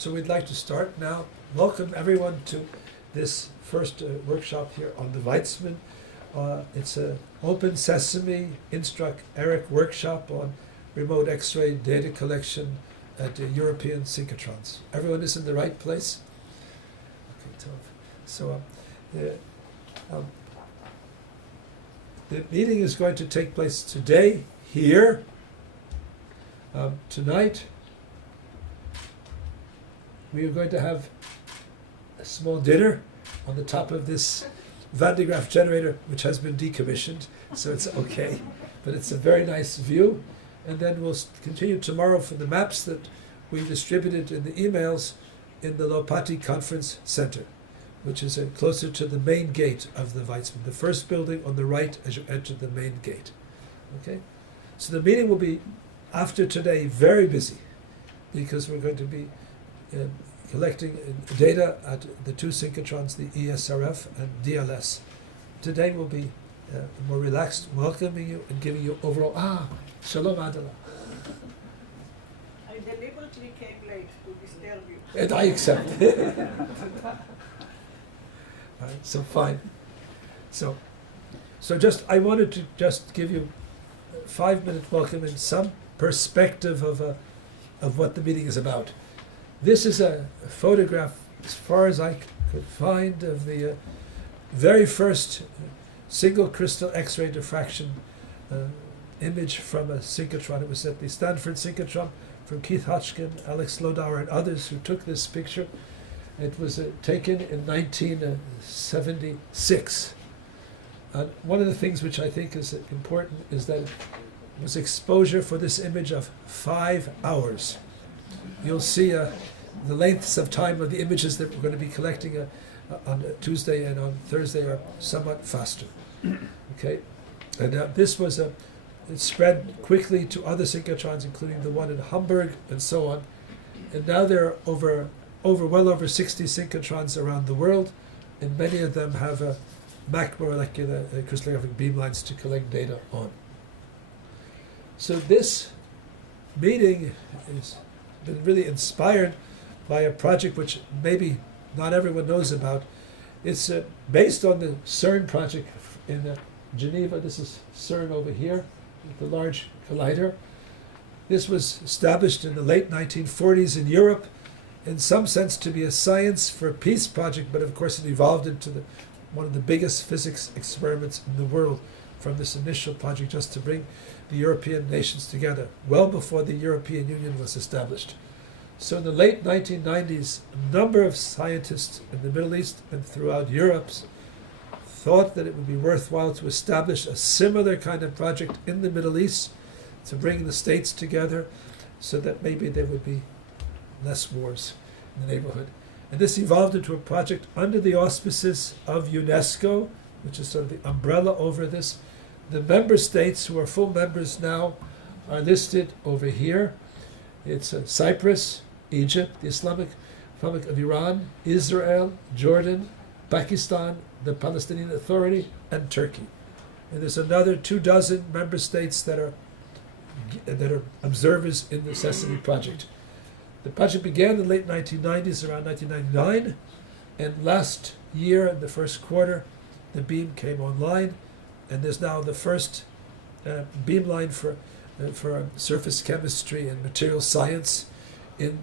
So we'd like to start now. Welcome everyone to this first workshop here on the Weizmann. It's an Open Sesame Instruct-ERIC workshop on remote X-ray data collection at the European Synchrotrons. Everyone is in the right place? Okay, so the meeting is going to take place today, here, tonight. We are going to have a small dinner on the top of this Van de Graaff generator, which has been decommissioned, so it's okay. But it's a very nice view. And then we'll continue tomorrow for the maps that we distributed in the emails in the Lopati Conference Center, which is closer to the main gate of the Weizmann, the first building on the right as you enter the main gate. Okay? So the meeting will be, after today, very busy, because we're going to be collecting data at the two synchrotrons, the ESRF and DLS. Today will be more relaxed, welcoming you and giving you overall, Shalom Adela. I deliberately came late to disturb you. And I accept. Right, so fine. So I wanted to just give you a 5-minute welcome and some perspective of what the meeting is about. This is a photograph, as far as I could find, of the very first single crystal X-ray diffraction image from a synchrotron. It was at the Stanford Synchrotron from Keith Hodgkin, Alex Lodauer, and others who took this picture. It was taken in 1976. And one of the things which I think is important is that it was exposure for this image of 5 hours. You'll see the lengths of time of the images that we're going to be collecting on Tuesday and on Thursday are somewhat faster. Okay, and this was it spread quickly to other synchrotrons, including the one in Hamburg and so on. And now there are well over 60 synchrotrons around the world, and many of them have macromolecular crystallographic beamlines to collect data on. So this meeting has been really inspired by a project which maybe not everyone knows about. It's based on the CERN project in Geneva. This is CERN over here, the Large Collider. This was established in the late 1940s in Europe, in some sense to be a science for peace project, but of course it evolved into one of the biggest physics experiments in the world from this initial project just to bring the European nations together, well before the European Union was established. So in the late 1990s, a number of scientists in the Middle East and throughout Europe thought that it would be worthwhile to establish a similar kind of project in the Middle East to bring the states together so that maybe there would be less wars in the neighborhood. And this evolved into a project under the auspices of UNESCO, which is sort of the umbrella over this. The member states who are full members now are listed over here. It's Cyprus, Egypt, the Islamic Republic of Iran, Israel, Jordan, Pakistan, the Palestinian Authority, and Turkey. And there's another 24 member states that are observers in the SESAME project. The project began in the late 1990s, around 1999, and last year, in the first quarter, the beam came online, and there's now the first beamline for surface chemistry and material science. In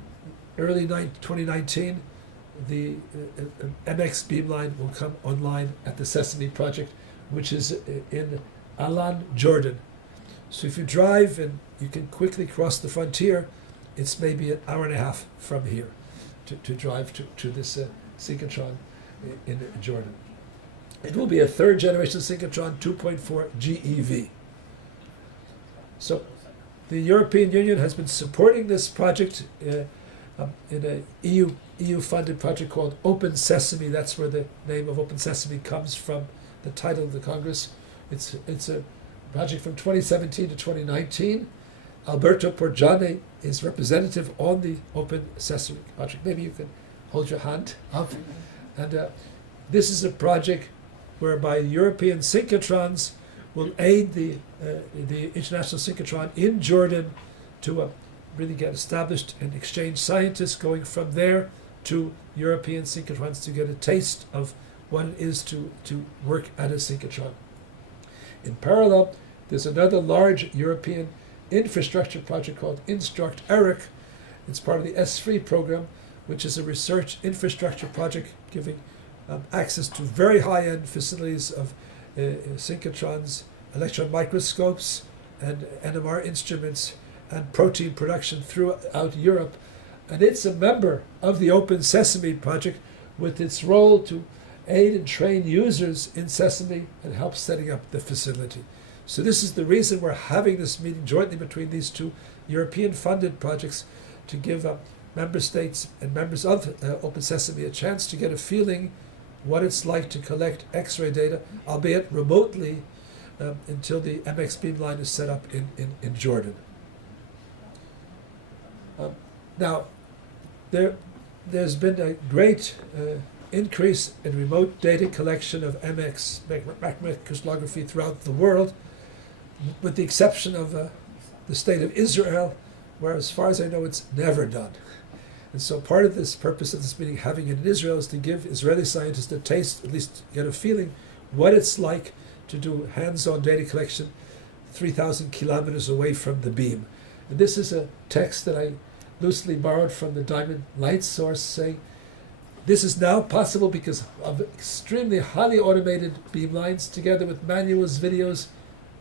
early 2019, the MX beamline will come online at the SESAME project, which is in Amman, Jordan. So if you drive and you can quickly cross the frontier, it's maybe an hour and a half from here to drive to this synchrotron in Jordan. It will be a third generation synchrotron, 2.4 GeV. So the European Union has been supporting this project in an EU-funded project called Open Sesame. That's where the name of Open Sesame comes from, the title of the Congress. It's a project from 2017 to 2019. Alberto Porgiani is representative on the Open Sesame project. Maybe you can hold your hand up. And this is a project whereby European synchrotrons will aid the International Synchrotron in Jordan to really get established and exchange scientists going from there to European synchrotrons to get a taste of what it is to work at a synchrotron. In parallel, there's another large European infrastructure project called Instruct-ERIC. It's part of the S3 program, which is a research infrastructure project giving access to very high-end facilities of synchrotrons, electron microscopes, and NMR instruments, and protein production throughout Europe. And it's a member of the Open Sesame project with its role to aid and train users in Sesame and help setting up the facility. So this is the reason we're having this meeting jointly between these two European-funded projects, to give member states and members of Open Sesame a chance to get a feeling what it's like to collect X-ray data, albeit remotely, until the MX beamline is set up in Jordan. Now, there's been a great increase in remote data collection of MX, magnetic crystallography, throughout the world, with the exception of the state of Israel, where, as far as I know, it's never done. And so part of this purpose of this meeting, having it in Israel, is to give Israeli scientists a taste, at least get a feeling, what it's like to do hands-on data collection 3,000 kilometers away from the beam. And this is a text that I loosely borrowed from the Diamond Light source, saying this is now possible because of extremely highly automated beamlines, together with manuals, videos,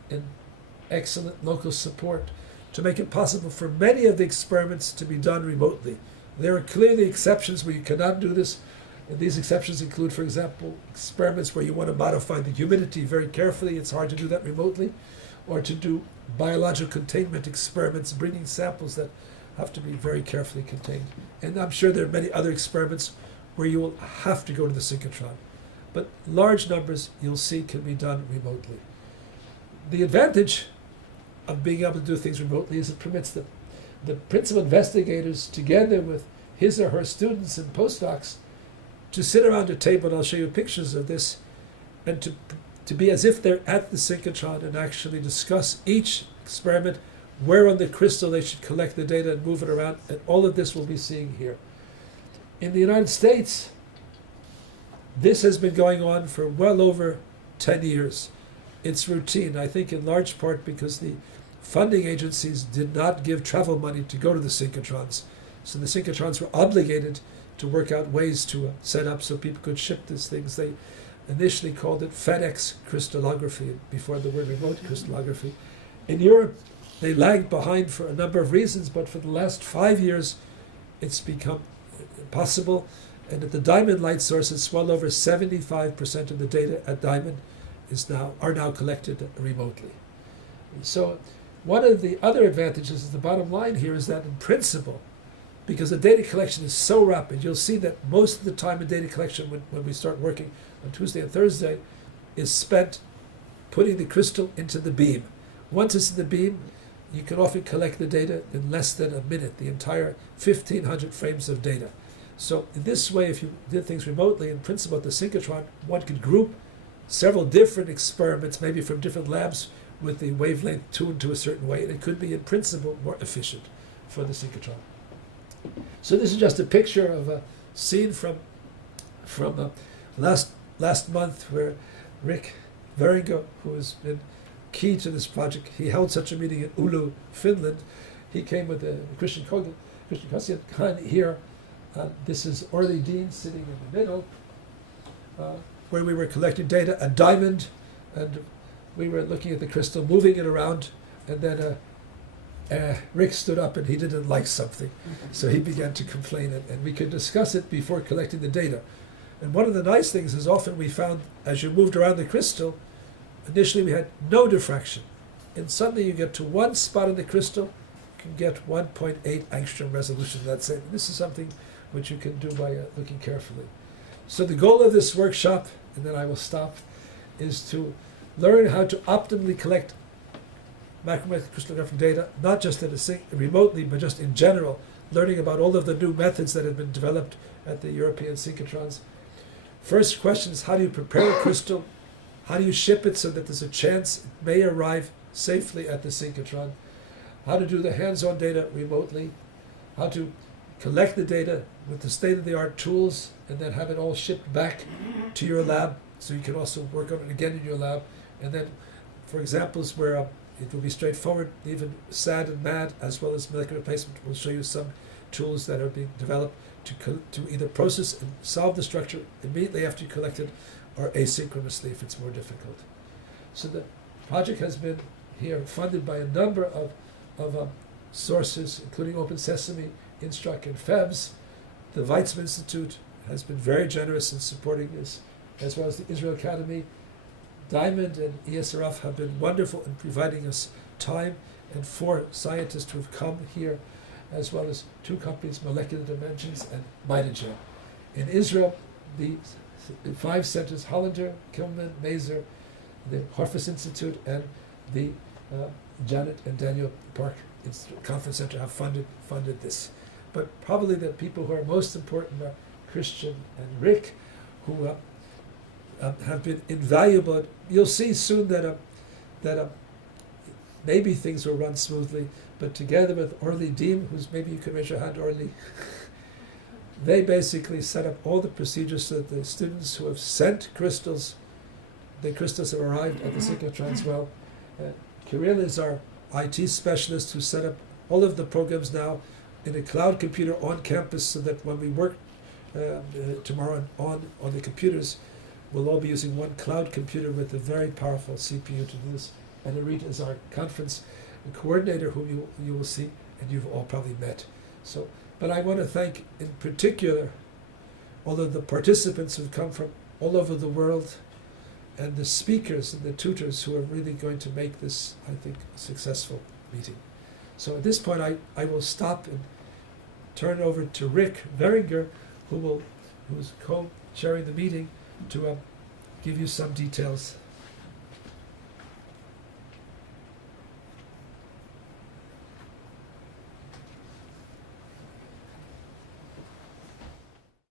and excellent local support, to make it possible for many of the experiments to be done remotely. There are clearly exceptions where you cannot do this, and these exceptions include, for example, experiments where you want to modify the humidity very carefully. It's hard to do that remotely, or to do biological containment experiments, bringing samples that have to be very carefully contained. And I'm sure there are many other experiments where you will have to go to the synchrotron. But large numbers, you'll see, can be done remotely. The advantage of being able to do things remotely is it permits the principal investigators, together with his or her students and postdocs, to sit around a table, and I'll show you pictures of this, and to be as if they're at the synchrotron and actually discuss each experiment, where on the crystal they should collect the data and move it around, and all of this we'll be seeing here. In the United States, this has been going on for well over 10 years. It's routine, I think in large part because the funding agencies did not give travel money to go to the synchrotrons. So the synchrotrons were obligated to work out ways to set up so people could ship these things. They initially called it FedEx crystallography, before the word remote crystallography. In Europe, they lagged behind for a number of reasons, but for the last 5 years, it's become possible. And at the Diamond Light source, it's well over 75% of the data at Diamond are now collected remotely. So one of the other advantages is the bottom line here is that in principle, because the data collection is so rapid, you'll see that most of the time in data collection when we start working on Tuesday and Thursday is spent putting the crystal into the beam. Once it's in the beam, you can often collect the data in less than a minute, the entire 1,500 frames of data. So in this way, if you did things remotely, in principle at the synchrotron, one could group several different experiments, maybe from different labs, with the wavelength tuned to a certain way, and it could be in principle more efficient for the synchrotron. So this is just a picture of a scene from last month, where Rick Veringa, who has been key to this project, he held such a meeting in Oulu, Finland. He came with Christian Khan here. This is Orly Dean sitting in the middle, where we were collecting data at Diamond, and we were looking at the crystal, moving it around, and then Rick stood up and he didn't like something, so he began to complain, and we could discuss it before collecting the data. And one of the nice things is often we found, as you moved around the crystal, initially we had no diffraction, and suddenly you get to one spot in the crystal, you can get 1.8 angstrom resolution. That's it. This is something which you can do by looking carefully. So the goal of this workshop, and then I will stop, is to learn how to optimally collect macromagnetic crystallographic data, not just remotely, but just in general, learning about all of the new methods that have been developed at the European synchrotrons. First question is, how do you prepare a crystal? How do you ship it so that there's a chance it may arrive safely at the synchrotron? how to do the hands-on data remotely, how to collect the data with the state-of-the-art tools, and then have it all shipped back to your lab, so you can also work on it again in your lab. And then, for examples where it will be straightforward, even SAD and MAD, as well as molecular replacement, we'll show you some tools that are being developed to either process and solve the structure immediately after you collect it, or asynchronously if it's more difficult. So the project has been here funded by a number of sources, including Open Sesame, Instruct, and FEBS. The Weizmann Institute has been very generous in supporting this, as well as the Israel Academy. Diamond and ESRF have been wonderful in providing us time, and 4 scientists who have come here, as well as 2 companies, Molecular Dimensions and Mitogen. In Israel, the 5 centers, Hollander, Kilman, Mazer, the Horfus Institute, and the Janet and Daniel Park Conference Center have funded this. But probably the people who are most important are Christian and Rick, who have been invaluable. You'll see soon that maybe things will run smoothly, but together with Orly Deem, who's, maybe you can raise your hand, Orly, they basically set up all the procedures so that the students who have sent crystals, the crystals have arrived at the Synchrotrons well. Kirill is our IT specialist who set up all of the programs now in a cloud computer on campus, so that when we work tomorrow on the computers, we'll all be using one cloud computer with a very powerful CPU to do this. And Arita is our conference coordinator, whom you will see, and you've all probably met. So, but I want to thank in particular all of the participants who've come from all over the world, and the speakers and the tutors who are really going to make this, I think, a successful meeting. So at this point, I will stop and turn over to Rick Veringer, who's co-chairing the meeting, to give you some details.